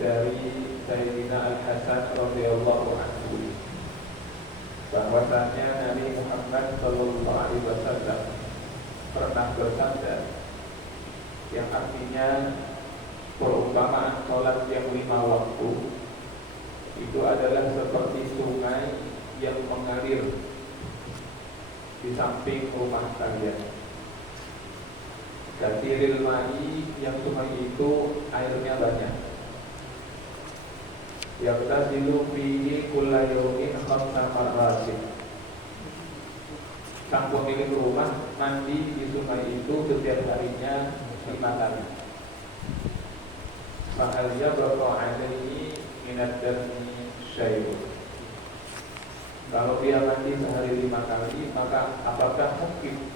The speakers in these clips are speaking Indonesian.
dari Sayyidina Al-Hasan radhiyallahu anhu bahwasanya Nabi Muhammad sallallahu alaihi wasallam pernah bersabda yang artinya perumpamaan sholat yang 5 waktu itu adalah seperti sungai yang mengalir di samping rumah kalian. Katsiril ma'i, yang sungai itu airnya banyak. Yaqtasilu fihi kulla yawmin 5 marratin. Sang pemilik rumah mandi di sungai itu setiap harinya 5 kali. Fahal yabqa alaihi minad dami syai'un. Kalau dia mandi sehari 5 kali, maka apakah mungkin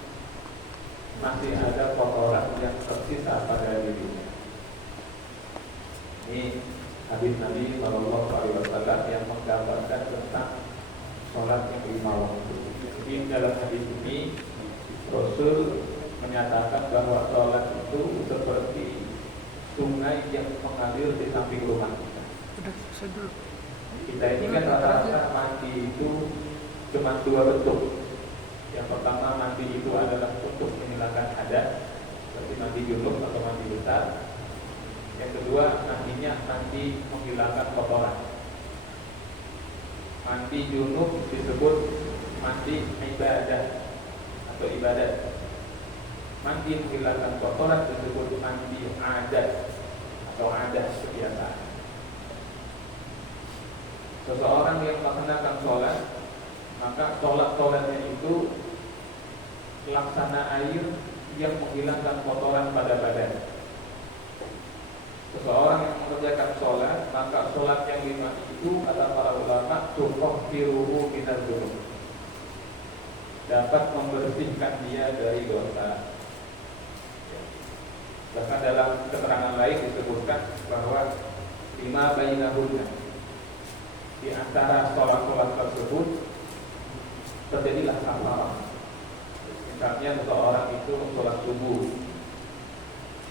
masih ada kotoran yang tersisa pada dirinya? Ini hadis Nabi Shallallahu Alaihi Wasallam yang menggambarkan tentang sholat yang 5 waktu. Jadi dalam hadis ini Rasul menyatakan bahwa sholat itu seperti sungai yang mengalir di samping rumah kita. Kita ini kan rata-rata mandi itu cuma 2 bentuk. Yang pertama, mandi itu adalah untuk menghilangkan hadas, seperti mandi junub atau mandi besar. Yang kedua, mandinya mandi menghilangkan kotoran. Mandi junub disebut mandi ibadah atau ibadat. Mandi menghilangkan kotoran disebut mandi adat atau adat kebiasaan. Seseorang yang melaksanakan sholat, maka sholatnya itu laksana air yang menghilangkan kotoran pada badan. Seseorang yang mengerjakan sholat, maka sholat yang 5 itu kata para ulama tuqahhiruhu minadz dzunub, dapat membersihkan dia dari dosa. Bahkan dalam keterangan lain disebutkan bahwa 5 bainahunna, di antara sholat-sholat tersebut terjadilah kafarah. Misalnya seseorang itu sholat subuh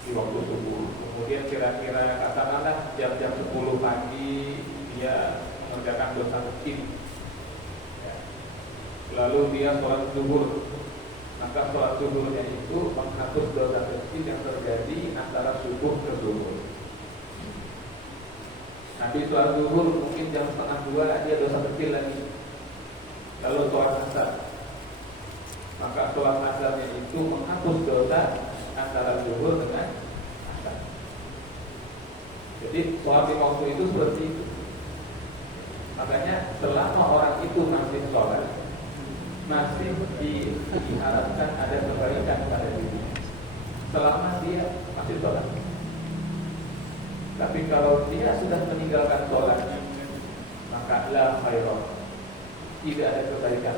di waktu subuh, kemudian kira-kira katakanlah jam-jam 10 pagi dia mengerjakan dosa kecil, lalu dia sholat zuhur, maka sholat zuhurnya itu menghapus dosa kecil yang terjadi antara subuh ke zuhur. Nanti sholat zuhur mungkin jam 1:30 dia dosa kecil lagi, lalu sholat asar, maka sholat asarnya itu menghapus dosa antara zuhur dengan asar. Jadi sholat 5 waktu itu seperti itu. Makanya selama orang itu masih sholat, masih diharapkan ada kebaikan pada dirinya selama dia masih sholat. Tapi kalau dia sudah meninggalkan sholatnya, maka la khairah, tidak ada kebaikan.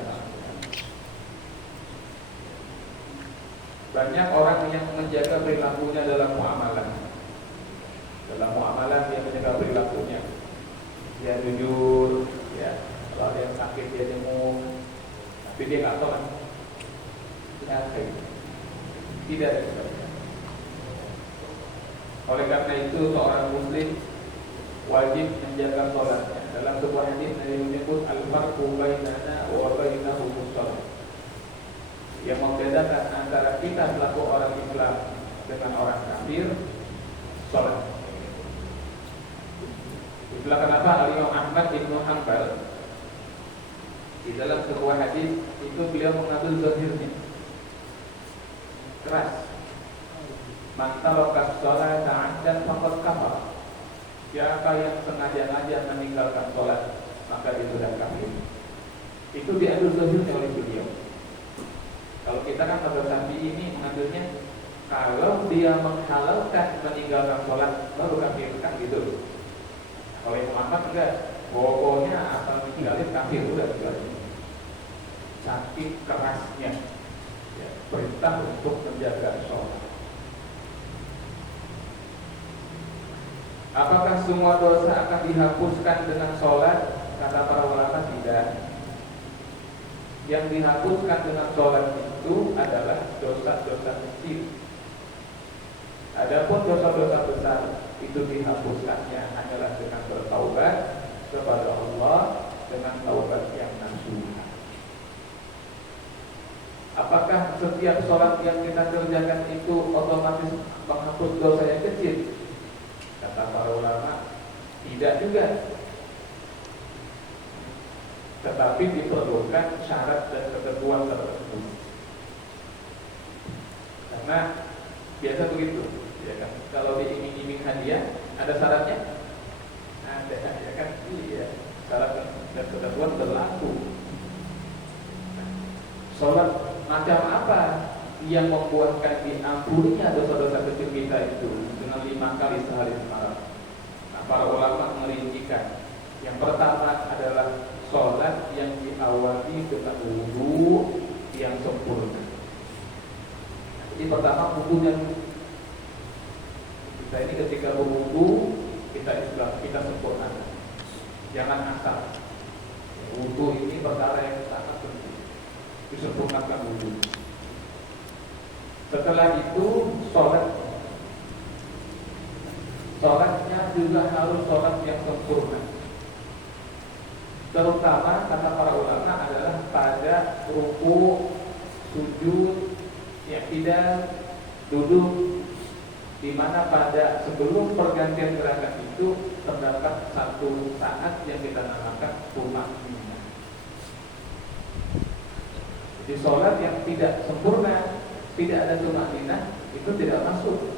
Banyak orang yang menjaga perilakunya dalam muamalah. Dalam muamalah dia menjaga perilakunya. Dia jujur, ya. Kalau ada yang sakit dia jenguk, tapi dia nggak sholat. Tidak ada kebaikan. Oleh karena itu seorang muslim wajib menjaga sholatnya. Dalam sebuah hadis Nabi menyebut al-farqu bainana wa bainahum shalah, yang membedakan antara kita selaku orang Islam dengan orang kafir, sholat. Itulah kenapa Imam Ahmad bin Hanbal di dalam sebuah hadis itu beliau mengambil zahirnya keras. Man taraka sholata 'amdan faqad kafar. Siapa yang sengaja-ngaja meninggalkan sholat, maka dia sudah kafir. Itu diambil zahirnya oleh beliau. Kalau kita kan pada Syafi'i ini mengambilnya kalau dia menghalalkan meninggalkan sholat baru kafir, kan gitu. Kalau yang Muhammad enggak, pokoknya asal meninggalin kafir udah gitu. Saking kerasnya ya, perintah untuk menjaga sholat. Apakah semua dosa akan dihapuskan dengan sholat? Kata para ulama tidak. Yang dihapuskan dengan sholat itu adalah dosa-dosa kecil. Adapun dosa-dosa besar itu dihapuskannya hanyalah kepada Allah dengan taubat yang nasuha. Apakah setiap sholat yang kita kerjakan itu otomatis menghapus dosa yang kecil? Kata para ulama, tidak juga. Tetapi diperlukan syarat dan ketentuan tertentu. Karena biasa begitu, ya kan? Kalau diiming-iming hadiah, ada syaratnya? Ada, ya kan? Iya, syarat dan ketentuan berlaku. Sholat macam apa yang membuatkan diampuninya dosa-dosa kecil kita itu dengan 5 kali sehari semalam? Nah, para ulama merincikan. Yang pertama adalah sholat yang diawali dengan wudu yang sempurna. Jadi pertama wudunya, kita ini ketika berwudu kita sempurnakan, jangan asal. Wudu ini perkara yang sangat penting, disempurnakan wudu. Setelah itu sholatnya juga harus sholat yang sempurna. Terutama kata para ulama adalah pada ruku, sujud, i'tidal, duduk, di mana pada sebelum pergantian gerakan itu terdapat satu saat yang kita namakan tumakninah. Di sholat yang tidak sempurna, tidak ada tumakninah, itu tidak masuk.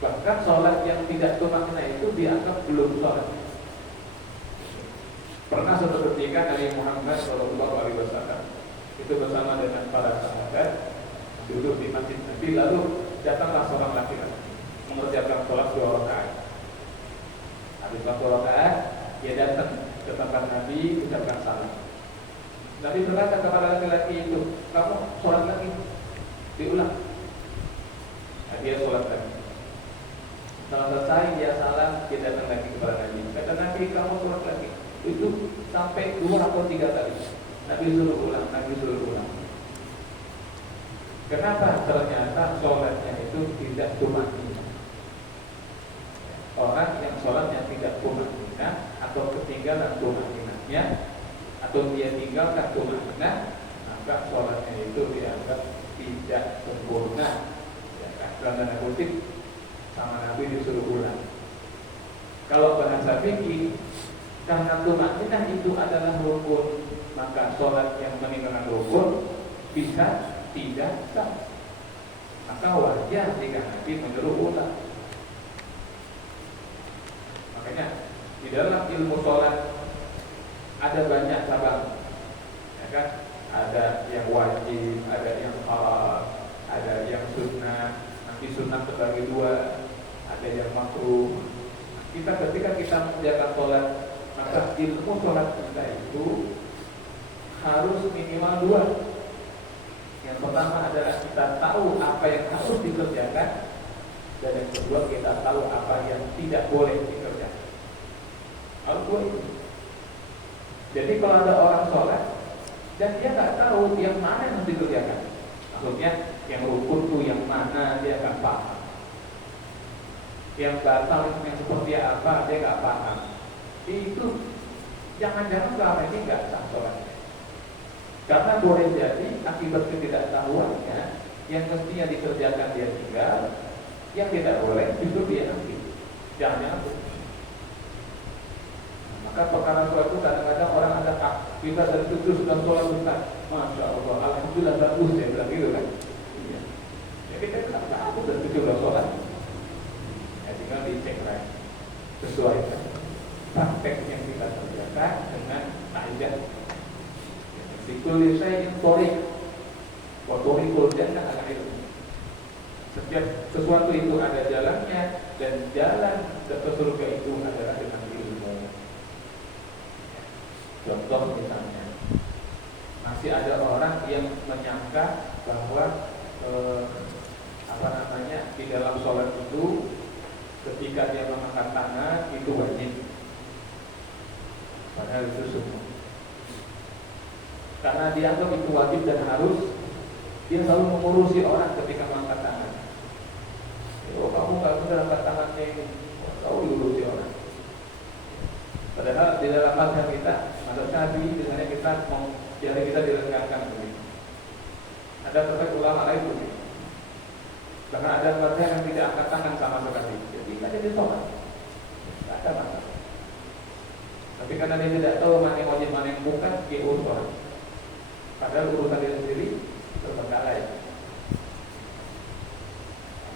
Bahkan sholat yang tidak tumakninah itu dianggap belum sholat. Pernah suatu ketika Nabi Muhammad SAW itu bersama dengan para sahabat duduk di masjid Nabi, lalu datanglah seorang laki-laki mengerjakan sholat 2 rakaat. Habis 1 rakaat, dia datang ke tempat Nabi ucapkan salam. Nabi berkata kepada laki-laki itu, kamu sholat lagi, diulang. Nah, dia sholat lagi. Setelah selesai dia salam, dia datang lagi kepada Nabi. Kata Nabi, kamu sholat lagi. Itu sampai 2 atau 3 kali. Nabi suruh ulang. Kenapa? Ternyata sholatnya itu tidak tumakninah. Orang yang sholatnya tidak tumakninah atau ketinggalan tumakninahnya, atau dia tinggalkan tumakninah, maka sholatnya itu dianggap tidak sempurna. Ya kan? Dalam tanda kutip, sama Nabi disuruh ulang. Kalau bahasa fikih, karena tumakninah itu adalah rukun, maka sholat yang meninggalkan rukun bisa tidak sah. Maka wajar jika Nabi menyuruh ulang. Makanya di dalam ilmu sholat ada banyak cabang, ya kan? Ada yang wajib, ada yang halal, ada yang sunnah. Nanti sunnah terbagi 2, ada yang makruh. Ketika kita mengerjakan sholat, maka ilmu sholat kita itu harus minimal 2. Yang pertama adalah kita tahu apa yang harus dikerjakan, dan yang kedua kita tahu apa yang tidak boleh dikerjakan. Harus 2 itu. Jadi kalau ada orang sholat dan dia nggak tahu yang mana yang harus dikerjakan, maksudnya yang rukun itu yang mana dia nggak paham, yang batal itu yang seperti apa dia nggak paham, itu jangan-jangan selama ini nggak sah sholatnya. Karena boleh jadi akibat ketidaktahuannya yang mestinya dikerjakan dia tinggal, yang tidak boleh justru dia ambil. Jangan-jangan. Maka perkara sholat itu kadang-kadang orang ada kita dari itu sudah sholat besar, masya Allah, alhamdulillah bagus, saya bilang gitu kan. Iya. Jadi kita kenapa aku dari itu sudah sholat? Ya tinggal dicek right, sesuaikan praktek yang kita kerjakan dengan kaidah. Fikul syai'in thoriq wa thoriqul jannah al-ilm. Setiap sesuatu itu ada jalannya, dan jalan ke surga itu adalah dengan ilmu. Contoh misalnya, masih ada orang yang menyangka bahwa di dalam sholat itu ketika dia mengangkat tangan itu wajib, padahal itu sunnah. Karena dianggap itu wajib dan harus, dia selalu mengurusi orang ketika mengangkat tangan. Oh, kamu nggak benar angkat tangannya ini, kau diurusi orang. bisa dilengkakan begitu. Ada terkait ulama lain begitu. Bahkan ada mereka yang tidak angkat tangan sama sekali, jadi nggak jadi sholat, nggak ada masalah. Tapi karena dia tidak tahu mana yang wajib mana yang bukan, dia sholat. Padahal urusan dia sendiri terbengkalai.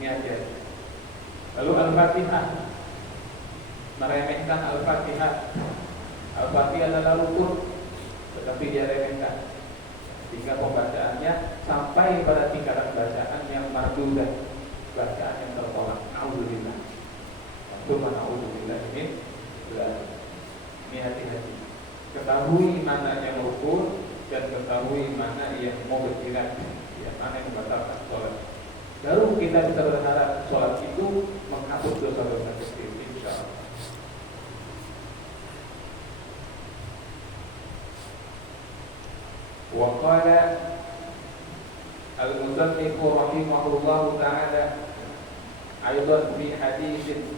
Ini aja. Lalu Al-Fatihah, meremehkan Al-Fatihah. Al-Fatihah adalah rukun, tetapi dia remehkan. Sehingga pembacaannya sampai pada tingkatan bacaan yang mardudah, bacaan yang tertolak. Na'udzubillah. Maksudnya na'udzubillah ini hati-hati. Ketahui mana yang rukun dan ketahui mana yang mau berjirat, ya, mana yang membatalkan sholat. Baru kita bisa berharap sholat itu menghapus dosa-dosa kecil, insyaallah. Wa qala al-musannif rahimahullahu ta'ala aidan fi haditsin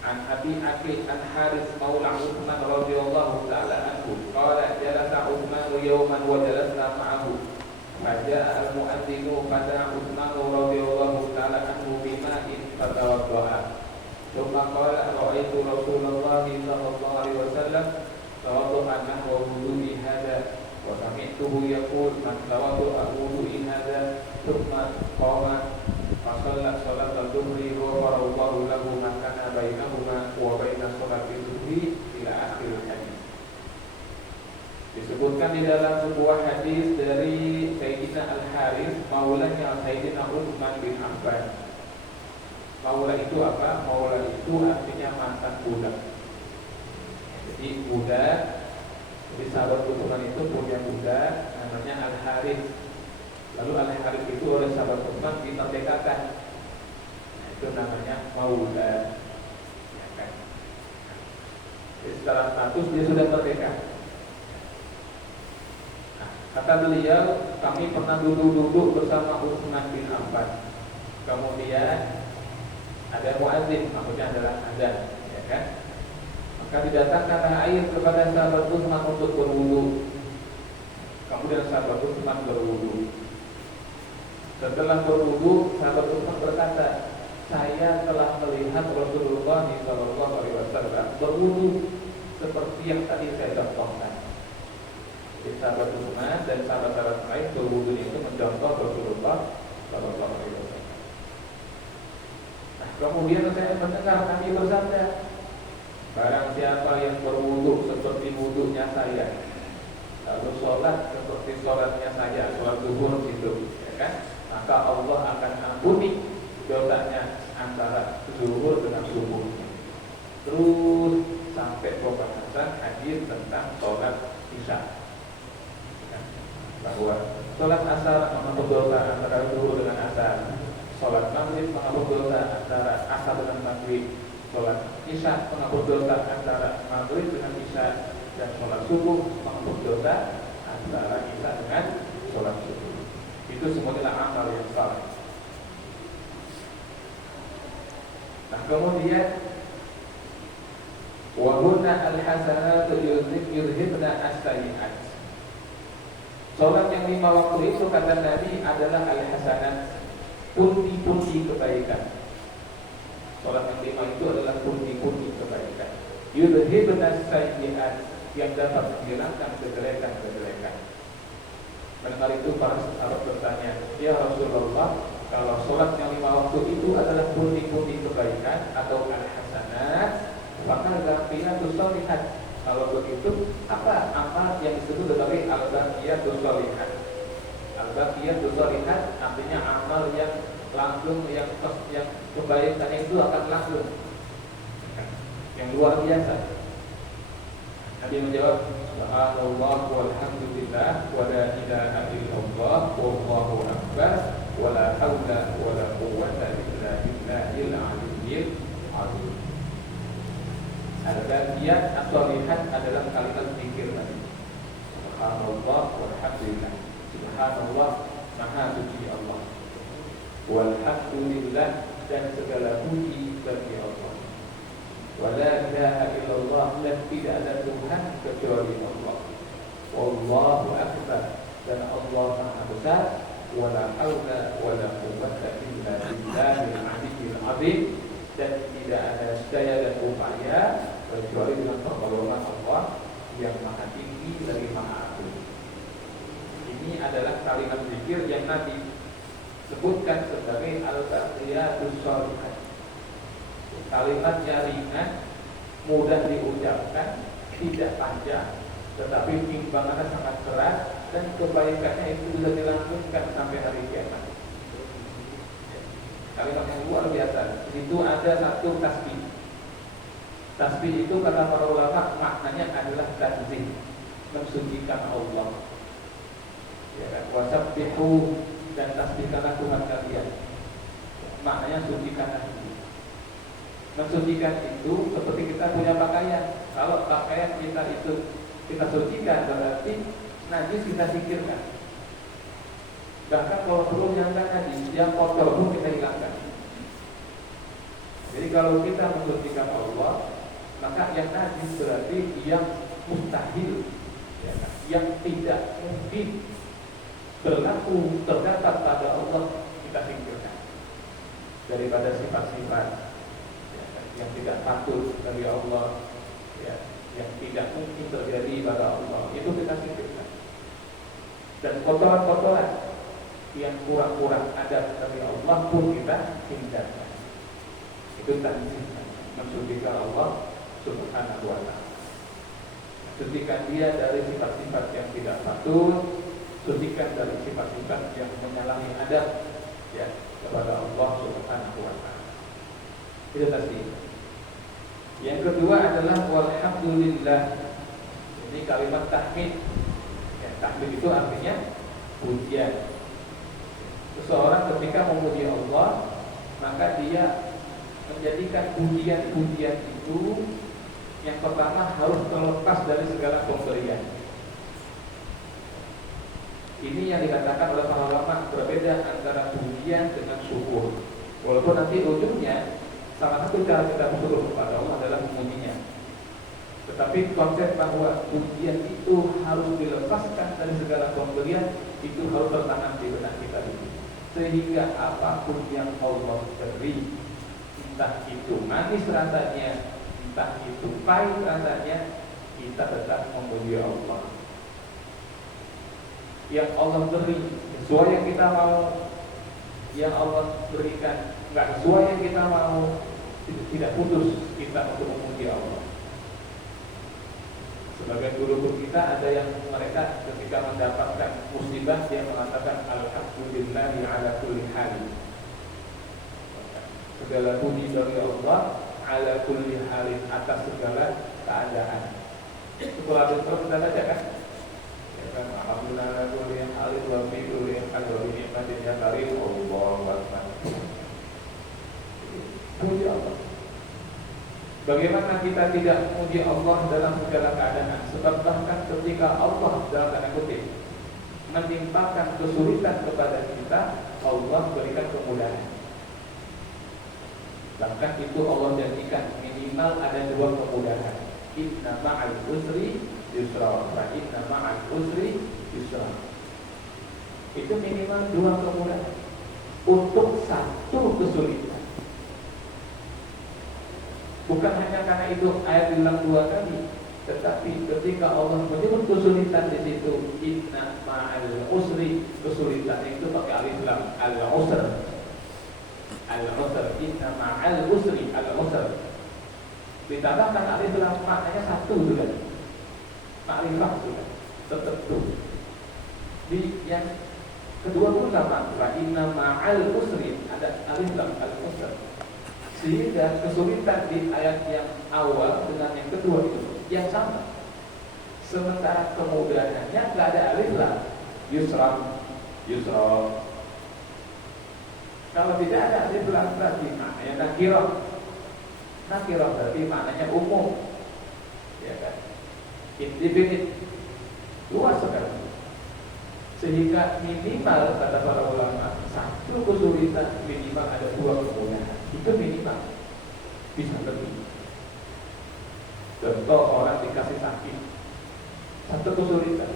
an Abi Aqil an Haris maula Utsman radhiyallahu ta'ala anhu qala jalasa Utsman yawman wa jalasna ma'ahu faja'a al-mu'adzinu fada'a Utsman radhiyallahu ta'ala anhu bima'in fatawadda'a thumma qala ra'aitu Rasulullah sallallahu alaihi wasallam tawadda'a nahwa wudu'i hadha wa sami'tuhu yaqul man tawadda'a wudu'i hadha thumma qama fasalla salat al-dhuhri wa farallahu lahu ma kana bainahuma wa baina salati dhuhri ila akhir hadis. Disebutkan di dalam sebuah hadis dari Sayyidina Al-Haris maulanya Sayyidina Utsman bin Affan. Maula itu apa? Maula itu artinya mantan budak. Jadi budak, jadi sahabat Utsman itu punya budak namanya Al-Haris. Lalu Al-Haris itu oleh sahabat Utsman dimerdekakan. Nah, itu namanya maula. Ya kan? Jadi secara status dia sudah merdeka. Nah, kata beliau, kami pernah duduk bersama Utsman bin Affan. Kemudian ada muadzin, maksudnya adalah azan, ya kan? Maka didatangkan air kepada sahabat Utsman untuk berwudu. Kemudian sahabat Utsman berwudu. Setelah berwudu, sahabat Utsman berkata, saya telah melihat Rasulullah SAW berwudu seperti yang tadi saya contohkan. Jadi sahabat Utsman dan sahabat-sahabat lain berwudu itu mencontoh Rasulullah SAW. Nah, kemudian saya mendengar Nabi bersabda, barang siapa yang berwudu seperti wudunya saya, lalu sholat seperti sholatnya saya, sholat zuhur itu, ya kan? Maka Allah akan ampuni dosanya antara zuhur dengan subuh. Terus sampai pembahasan hadis tentang sholat isya, ya, bahwa sholat asar menghapus dosa antara zuhur dengan asar, sholat maghrib menghapus dosa antara asar dengan maghrib, sholat isya menghapus dosa antara maghrib dengan isya, dan sholat subuh menghapus dosa antara isya dengan sholat subuh. Itu semuanya amal yang saleh. Nah, kemudian wa hunna al-hasanatu yudhibna as-sayyi'at. Sholat yang 5 waktu itu kata Nabi adalah al-hasanat, pundi-pundi kebaikan. Sholat yang 5 itu adalah pundi-pundi kebaikan. Yudhibna as-sayyi'at, yang dapat menghilangkan kejelekan-kejelekan. Mendengar itu para sahabat bertanya, ya Rasulullah, kalau sholat yang 5 waktu itu adalah pundi-pundi kebaikan atau al-hasanat, maka al-baqiyatus sholihat. Kalau begitu, apa amal yang disebut sebagai al-baqiyatus sholihat? Al-baqiyatus sholihat artinya amal yang langsung, yang kebaikan itu akan langsung, yang luar biasa. Nabi menjawab, subhanallah walhamdulillah wa la ilaha illallah wallahu akbar wa la haula wa la quwwata illa billahil aliyyil azim. Al-baqiyat as-sholihat adalah kalimat zikir tadi. Subhanallah walhamdulillah. Subhanallah, maha suci Allah. Walhamdulillah, dan segala puji bagi Allah. Wa la ilaha illallah, dan tidak ada Tuhan kecuali Allah. Wallahu akbar, dan Allah Maha Besar. Wala haula wala quwwata illa billahil aliyyil azim, dan tidak ada daya dan upaya kecuali dengan pertolongan Allah yang Maha Tinggi lagi Maha Agung. Ini adalah kalimat zikir yang Nabi sebutkan sebagai al-baqiyatus shalihat. Kalimatnya ringan, mudah diucapkan, tidak panjang, tetapi timbangannya sangat berat dan kebaikannya itu bisa dilanjutkan sampai hari kiamat. Kalimat yang luar biasa. Di situ ada satu tasbih. Tasbih itu kata para ulama maknanya adalah tanzih, mensucikan Allah. Ya kan? Wasabbihu, dan tasbihkanlah Tuhan kalian. Maknanya sucikanlah diri. Mensucikan itu seperti kita punya pakaian. Kalau pakaian kita itu kita sucikan, berarti najis kita singkirkan. Bahkan kalau perlu yang najis, yang kotor pun kita hilangkan. Jadi kalau kita mensucikan Allah, maka yang najis berarti yang mustahil, ya kan? Yang tidak mungkin berlaku terdapat pada Allah, kita singkirkan daripada sifat-sifat, ya kan? Yang tidak patut dari Allah, ya, yang tidak mungkin terjadi pada Allah, itu kita singkirkan. Dan kotoran-kotoran yang kurang-kurang ada dari Allah pun kita hindarkan. Itu tanzih, mensucikan Allah Subhanahu wa ta'ala. Sucikan dia dari sifat-sifat yang tidak patut, sucikan dari sifat-sifat yang menyalahi adab, ya, kepada Allah Subhanahu wa ta'ala. Itu tasbih. Yang kedua adalah walhamdulillah. Ini kalimat tahmid. Ya, tahmid itu artinya pujian. Seseorang ketika memuji Allah, maka dia menjadikan pujian-pujian itu yang pertama harus terlepas dari segala pemberian. Ini yang dikatakan oleh para ulama, berbeda antara pujian dengan syukur. Walaupun nanti ujungnya salah satu cara kita bersyukur kepada Allah adalah memujinya. Tetapi konsep bahwa pujian itu harus dilepaskan dari segala pemberian itu harus tertanam di benak kita ini. Sehingga apapun yang Allah beri, entah itu manis rasanya, entah itu pahit rasanya, kita tetap memuji Allah. Yang Allah beri sesuai yang kita mau, yang Allah berikan nggak sesuai yang kita mau, tidak putus kita untuk memuji Allah. Sebagai guru kita ada yang mereka ketika mendapatkan musibah dia mengatakan alhamdulillahi ala kulli hal. Segala puji bagi Allah ala kulli halin, atas segala keadaan. Itu kalau kita baca kan? Ya kan, alhamdulillah ala kulli halin wa fi kulli hal wa bi ni'matin ya karim Allahu akbar. Puji Allah. Bagaimana kita tidak memuji Allah dalam segala keadaan? Sebab bahkan ketika Allah dalam tanda kutip menimpakan kesulitan kepada kita, Allah berikan kemudahan. Bahkan itu Allah janjikan minimal ada dua kemudahan. Inna ma'al usri yusra, wa inna ma'al usri yusra. Itu minimal dua kemudahan untuk satu kesulitan. Bukan hanya karena itu ayat bilang dua kali, tetapi ketika Allah menyebut kesulitan di situ, inna ma'al usri, kesulitan itu pakai alif lam, al-usr, al-usr, inna ma'al usri, al-usr. Ditambahkan alif lam, maknanya satu sudah, ma'rifah sudah, tertentu. Di yang kedua pun sama, inna ma'al usri, ada alif lam, al-usr. Sehingga kesulitan di ayat yang awal dengan yang kedua itu yang sama. Sementara kemudahannya nggak ada alif lam, yusra, yusra. Kalau tidak ada alif lam berarti maknanya nakirah. Nakirah berarti maknanya umum, ya kan? Indefinite, luas sekali. Sehingga minimal kata para ulama satu kesulitan minimal ada dua kemudahan. Itu minimal, bisa lebih. Contoh orang dikasih sakit, satu kesulitan,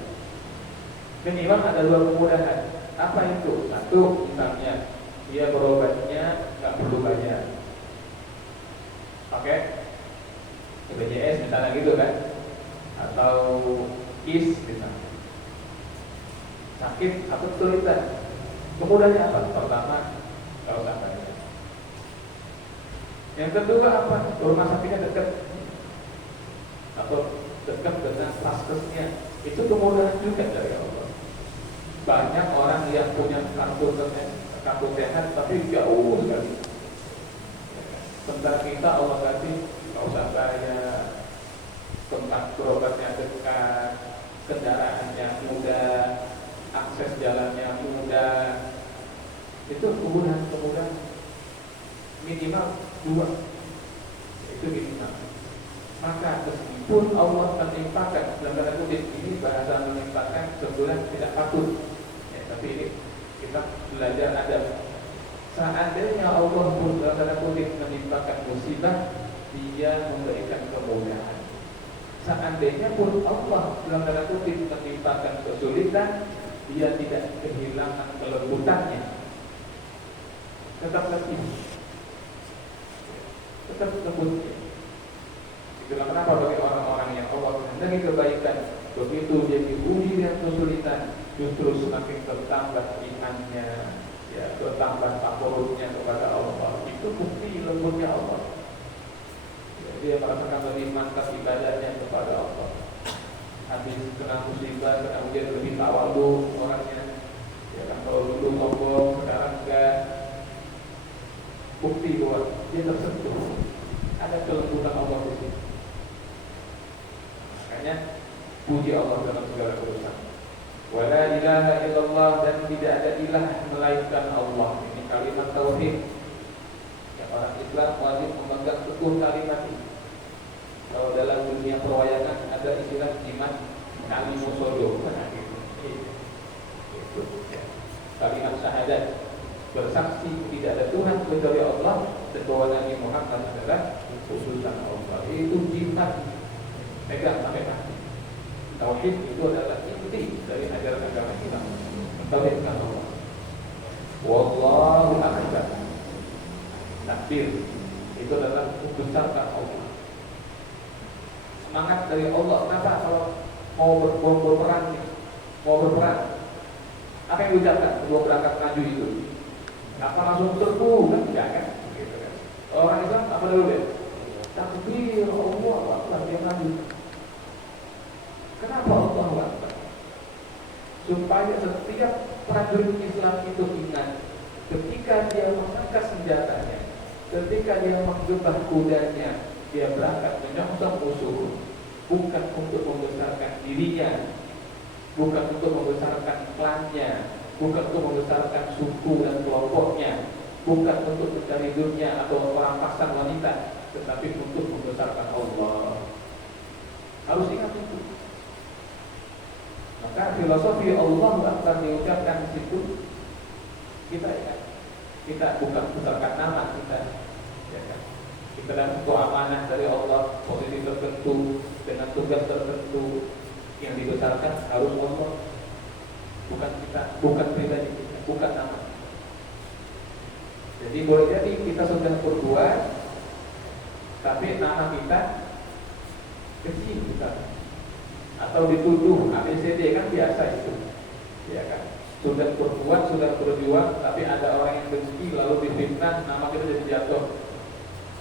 Minimal ada 2 kemudahan. Apa itu? Satu, misalnya dia berobatnya nggak perlu bayar. Oke? BPJS misalnya gitu kan, atau KIS misalnya. Sakit atau kesulitan, kemudahannya apa? Pertama, kalau usah bayar. Yang kedua apa? Rumah sakitnya dekat atau dekat dengan paskesnya, itu kemudahan juga dari Allah. Banyak orang yang punya kartu sehat tapi jauh sekali. Sementara kita Allah kasih nggak usah bayar, tempat berobatnya dekat, kendaraannya mudah, akses jalannya mudah. Itu kemudahan minimal 2. Itu minimal. Maka meskipun Allah menimpakan, dalam tanda kutip ini bahasa menimpakan sebenarnya tidak patut ya, tapi ini kita belajar adab. Seandainya Allah pun dalam tanda kutip menimpakan musibah, Dia memberikan kemudahan. Seandainya pun Allah dalam tanda kutip menimpakan kesulitan, Dia tidak kehilangan kelembutannya. Tetap letih, tetap lembut. Itulah kenapa bagi orang-orang yang Allah kehendaki kebaikan, begitu dia diuji dengan kesulitan, justru semakin bertambah imannya, ya, bertambah takarubnya kepada Allah. Itu bukti lembutnya Allah. Ya, dia merasakan lebih mantap ibadahnya kepada Allah. Habis kena musibah, kena ujian lebih tawadhu orangnya. Ya kan, kalau dulu sombong, sekarang enggak. Bukti bahwa dia tersentuh. Ada kelembutan Allah di sini. Makanya puji Allah dalam segala urusan. Wala ilaha illallah, dan tidak ada ilah melainkan Allah. Ini kalimat tauhid. Ya, orang Islam wajib memegang teguh kalimat ini. Kalau dalam dunia perwayangan ada istilah iman kalimusodo. Nah, itu ya. Kalimat syahadat, bersaksi tidak ada Tuhan kecuali Allah dan bahwa Nabi Muhammad adalah utusan Allah. Itu jimat, pegang sampai mati. Tauhid itu adalah inti dari ajaran agama Islam. Mentauhidkan Allah. Wallahu akbar. Takbir itu adalah membesarkan Allah. Semangat dari Allah. Kenapa kalau mau berperang, apa yang diucapkan? Sebelum berangkat maju itu. Apa langsung serbu kan? Tidak kan? Gitu kan? Orang Islam apa dulu deh? Takbir Allah Akbar, dia maju. Kenapa Allah Akbar? Supaya setiap prajurit Islam itu ingat, ketika dia mengangkat senjatanya, ketika dia menggebah kudanya, dia berangkat menyongsong musuh, bukan untuk membesarkan dirinya, bukan untuk membesarkan klannya, bukan untuk membesarkan suku dan kelompoknya, bukan untuk mencari dunia atau perampasan wanita, tetapi untuk membesarkan Allah. Harus ingat itu. Maka filosofi Allah akan diucapkan di situ. Kita ingat, kita bukan membesarkan nama kita, ya kan? Kita dapat amanah dari Allah, posisi tertentu dengan tugas tertentu yang dibesarkan harus Allah, bukan kita, bukan pribadi kita, bukan nama. Jadi boleh jadi kita sudah berbuat, tapi nama kita kecil kita, atau dituduh ABCD kan biasa itu, ya kan? Sudah berbuat, sudah berjuang, tapi ada orang yang benci lalu difitnah, nama kita jadi jatuh.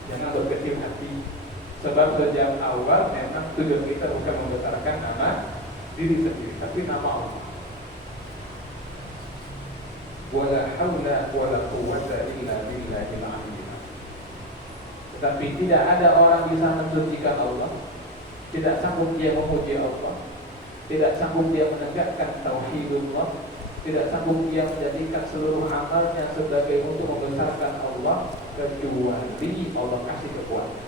Jangan berkecil hati, sebab sejak awal memang tujuan kita bukan membesarkan nama diri sendiri, tapi nama Allah. Wala haula wala quwwata illa billahil aliyyil. Tetapi tidak ada orang bisa mensucikan Allah, tidak sanggup dia memuji Allah, tidak sanggup dia menegakkan tauhidullah, tidak sanggup dia menjadikan seluruh amalnya sebagai untuk membesarkan Allah, kecuali Allah kasih kekuatan.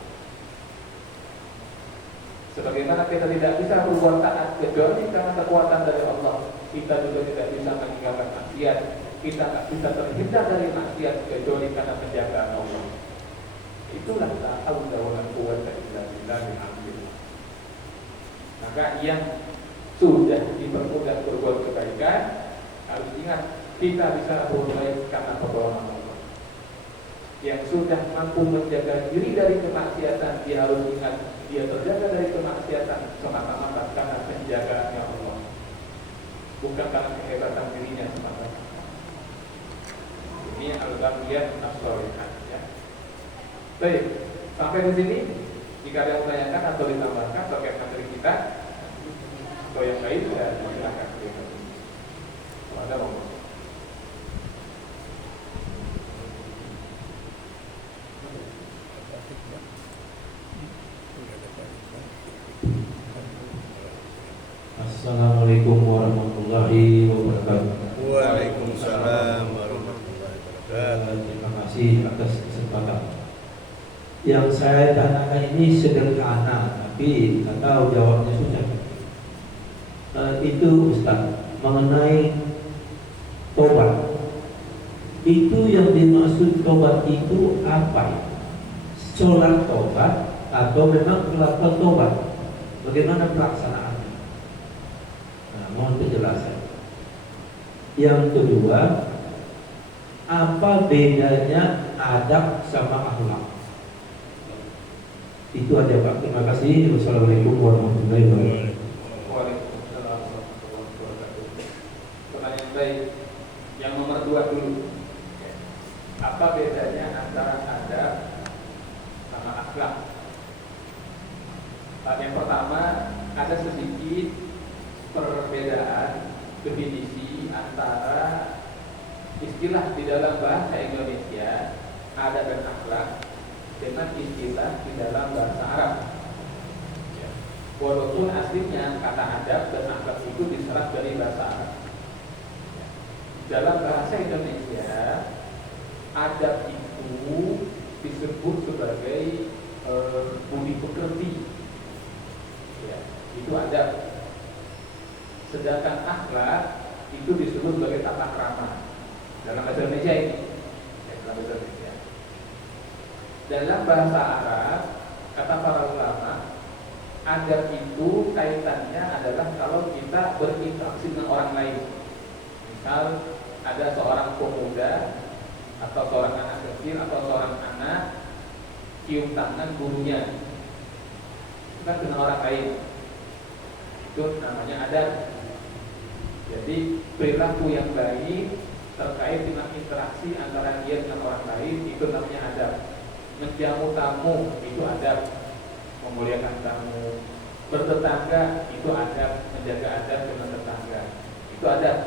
Sebagaimana kita tidak bisa berbuat taat kecuali karena kekuatan dari Allah, kita juga tidak bisa meninggalkan maksiat, kita tidak bisa terhindar dari maksiat kecuali karena penjagaan Allah. Itulah la haula wala quwwata illa billahil aliyyil. Maka yang sudah dipermudah berbuat kebaikan, harus ingat kita bisa berbuat baik karena pertolongan Allah. Yang sudah mampu menjaga diri dari kemaksiatan, dia harus ingat dia terjaga dari kemaksiatan semata-mata karena penjagaannya Allah, bukan karena kehebatan dirinya semata-mata. Ini al-baqiyat as-shalihah, ya. Baik, sampai di sini. Jika ada yang menanyakan atau ditambahkan terkait materi kita atau yang lain, ya silakan. Kalau ada mau. Assalamualaikum warahmatullahi wabarakatuh. Waalaikumsalam warahmatullahi wabarakatuh. Terima kasih atas kesempatan. Yang saya tanyakan ini sederhana, tapi nggak tahu jawabnya susah. Itu Ustaz, mengenai tobat. Itu yang dimaksud tobat itu apa? Sholat tobat atau memang melakukan tobat? Bagaimana pelaksanaannya? Nah, mohon penjelasan. Yang kedua, apa bedanya adab sama akhlak? Itu aja Pak. Terima kasih. Wassalamualaikum warahmatullahi wabarakatuh. Waalaikumsalam warahmatullahi wabarakatuh. Pertanyaan baik. Yang nomor 2 dulu. Apa bedanya antara adab sama akhlak? Yang pertama, ada sedikit perbedaan definisi antara istilah di dalam bahasa Indonesia adab dan akhlak dengan istilah di dalam bahasa Arab. Ya. Walaupun aslinya kata adab dan akhlak itu diserap dari bahasa Arab. Ya. Dalam bahasa Indonesia, adab itu disebut sebagai budi pekerti. Ya, itu adab. Sedangkan akhlak itu disebut sebagai tata krama dalam bahasa Indonesia ini. Ya, dalam bahasa Indonesia. Dalam bahasa Arab, kata para ulama, adab itu kaitannya adalah kalau kita berinteraksi dengan orang lain. Misal ada seorang pemuda atau seorang anak kecil atau seorang anak cium tangan gurunya, itu kan dengan orang lain. Itu namanya adab. Jadi perilaku yang baik terkait dengan interaksi antara dia dengan orang lain, itu namanya adab. Menjamu tamu itu adab, memuliakan tamu. Bertetangga itu adab, menjaga adab dengan tetangga itu adab.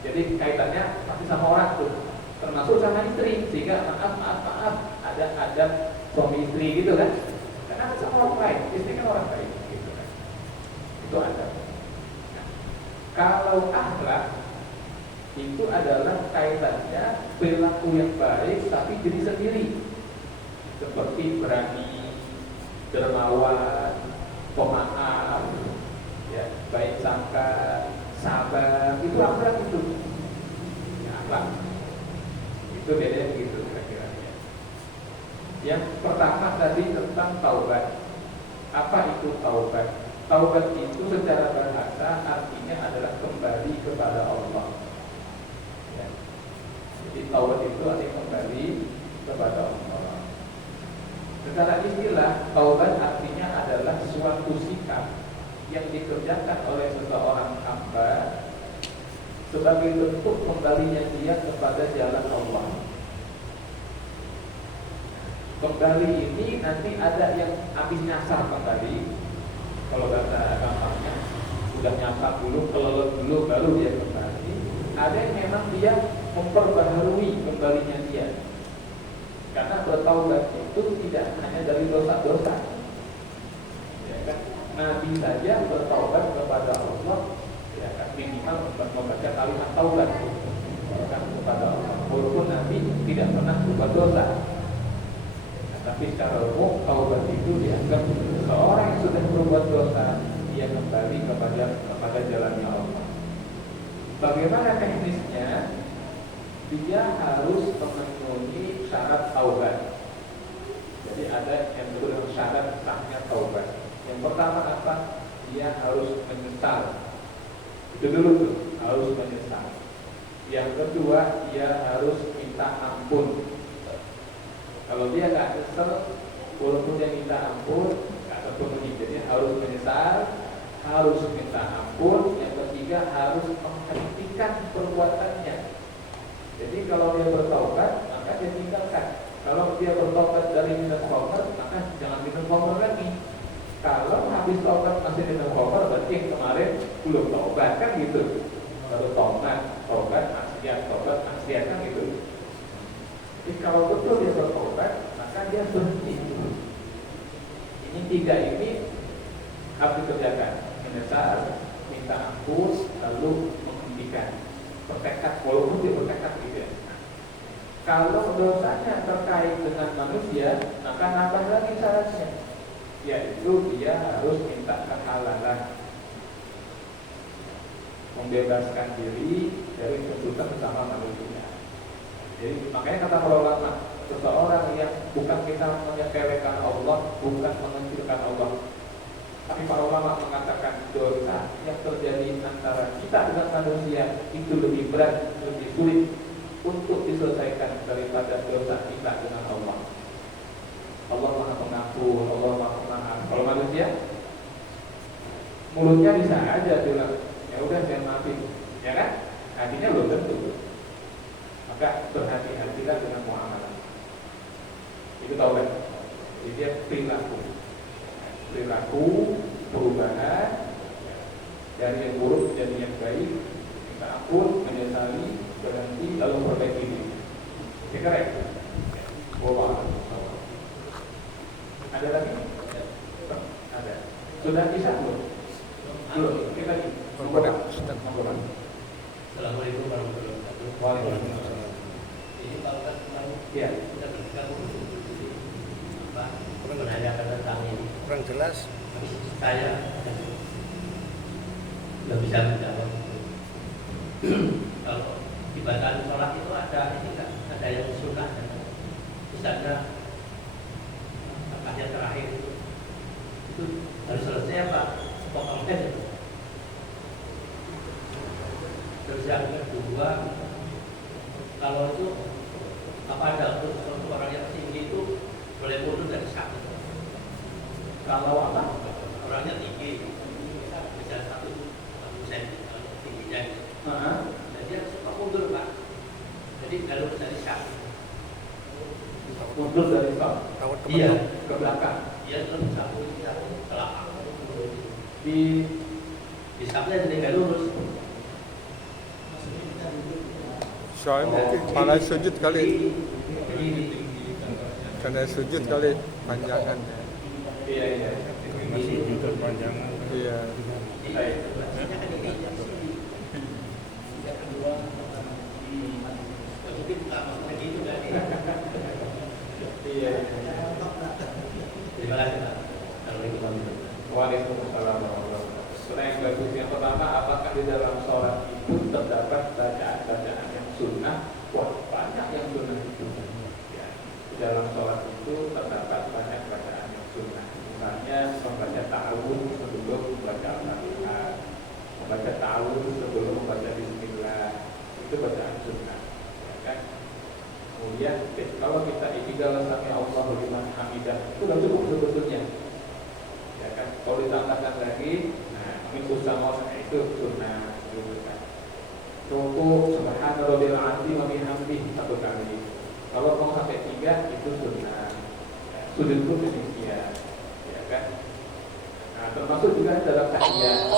Jadi kaitannya pasti sama orang tuh, termasuk sama istri. Sehingga maaf ada adab suami istri gitu kan, karena sama orang lain, istri kan orang lain gitu kan. Itu adab. Nah, kalau akhlak itu adalah kaitannya perilaku yang baik tapi diri sendiri, seperti berani, dermawan, pemaaf, ya, baik sangka, sabar, itu akhlak itu. Ya, akhlak. Itu bedanya begitu kira-kira. Yang pertama tadi tentang taubat. Apa itu taubat? Taubat itu secara bahasa artinya adalah kembali kepada Allah. Ya. Jadi taubat itu artinya kembali kepada Allah. Secara istilah, taubat artinya adalah suatu sikap yang dikerjakan oleh seseorang hamba sebagai bentuk kembalinya dia kepada jalan Allah. Kembali ini nanti ada yang habis nyasar kembali, kalau bahasa gampangnya sudah nyasar dulu, kelelep dulu, baru dia kembali. Ada yang memang dia memperbaharui kembalinya dia. Karena bertaubat itu tidak hanya dari dosa-dosa, ya kan? Nabi saja bertaubat kepada Allah, ya kan? Minimal membaca kalimat taubat, ya kan? Kepada Allah. Walaupun Nabi tidak pernah berbuat dosa, nah, tapi secara umum taubat itu dianggap seorang yang sudah berbuat dosa, dia kembali kepada jalannya Allah. Bagaimana teknisnya? Dia harus memenuhi syarat taubat. Jadi ada yang disebut dengan syarat sahnya taubat. Yang pertama apa? Dia harus menyesal Itu dulu tuh, harus menyesal. Yang kedua, dia harus minta ampun. Kalau dia nggak nyesel, walaupun dia minta ampun, nggak terpenuhi. Jadi harus menyesal, harus minta ampun. Yang ketiga, harus menghentikan perbuatannya. Jadi kalau dia bertaubat, maka dia tinggalkan. Kalau dia bertaubat dari minum khamr, maka jangan minum khamr lagi. Kalau habis taubat masih minum khamr, berarti yang kemarin belum taubat, kan gitu. Baru taubat, maksiat kan gitu. Jadi kalau betul dia bertobat, maka dia berhenti. Ini tiga ini harus dikerjakan: menyesal, minta ampun, lalu menghentikan. Bertekad, walaupun dia bertekad gitu ya. Kalau dosanya terkait dengan manusia, maka nambah lagi syaratnya, yaitu dia harus minta kehalalan, membebaskan diri dari tuntutan sama manusia. Jadi makanya kata para ulama, seseorang yang bukan kita menyepelekan Allah, bukan mengecilkan Allah, tapi para ulama mengatakan dosa yang terjadi antara kita dengan manusia itu lebih berat, lebih sulit untuk diselesaikan daripada dosa kita dengan Allah. Allah Maha Pengampun, Allah Maha Pemaaf. Kalau manusia, mulutnya bisa aja bilang, ya udah saya maafin, ya kan? Hatinya belum tentu. Maka berhati-hatilah dengan muamalah. Itu tahu kan? Jadi dia perilaku, perubahan dari yang buruk menjadi yang baik, minta ampun, menyesali, berhenti, lalu perbaiki diri. Ini keren. Wow. Ada lagi? Ada. Sudah bisa belum? Belum. Kita lagi. Assalamualaikum warahmatullahi wabarakatuh. Waalaikumsalam. Ini Pak Ustaz kemarin Ya. kita bergabung menanyakan tentang ini. Kurang jelas. Saya nggak bisa menjawab. Kalau di bacaan sholat itu ada ini nggak? Ada yang sunnah, misalnya yang terakhir itu harus selesai apa? Pokoknya. Terus yang kedua, kalau itu apa ada untuk orang yang tinggi itu boleh mundur dari satu. Kalau apa? Orangnya tinggi, bisa satu senti tingginya. Dan dia suka mundur Pak. Jadi kalau dari satu. Mundur dari stop. Iya, Ke belakang. dia terus satu ke belakang. Di sabnya jadi nggak lurus. Soalnya mungkin kepala sujud kali. Ini. Karena sujud kali panjangan. Iya. Sujud panjangan. Iya. Baik. Iya. Terima kasih Pak. Waalaikumsalam warahmatullahi wabarakatuh. Pertanyaan bagus. Yang pertama, apakah di dalam sholat itu terdapat bacaan-bacaan yang sunnah? Wah, banyak yang sunnah itu. Ya, di dalam sholat itu terdapat banyak bacaan yang sunnah. Misalnya membaca ta'awudz sebelum membaca Al-Fatihah, membaca ta'awudz sebelum membaca Bismillah, itu bacaan sunnah. Ya kan? Kemudian kalau kita iqtigal sami Allahu liman hamidah, itu sudah cukup sebetulnya. Ya kan? Kalau ditambahkan lagi, amin usama itu sunnah gitu kan. Ruku subhana rabbil azim wa bihamdihi satu kali. Kalau mau sampai 3 itu sunnah. Ya, sujud pun demikian. Ya kan? Nah, termasuk juga dalam tahiyat.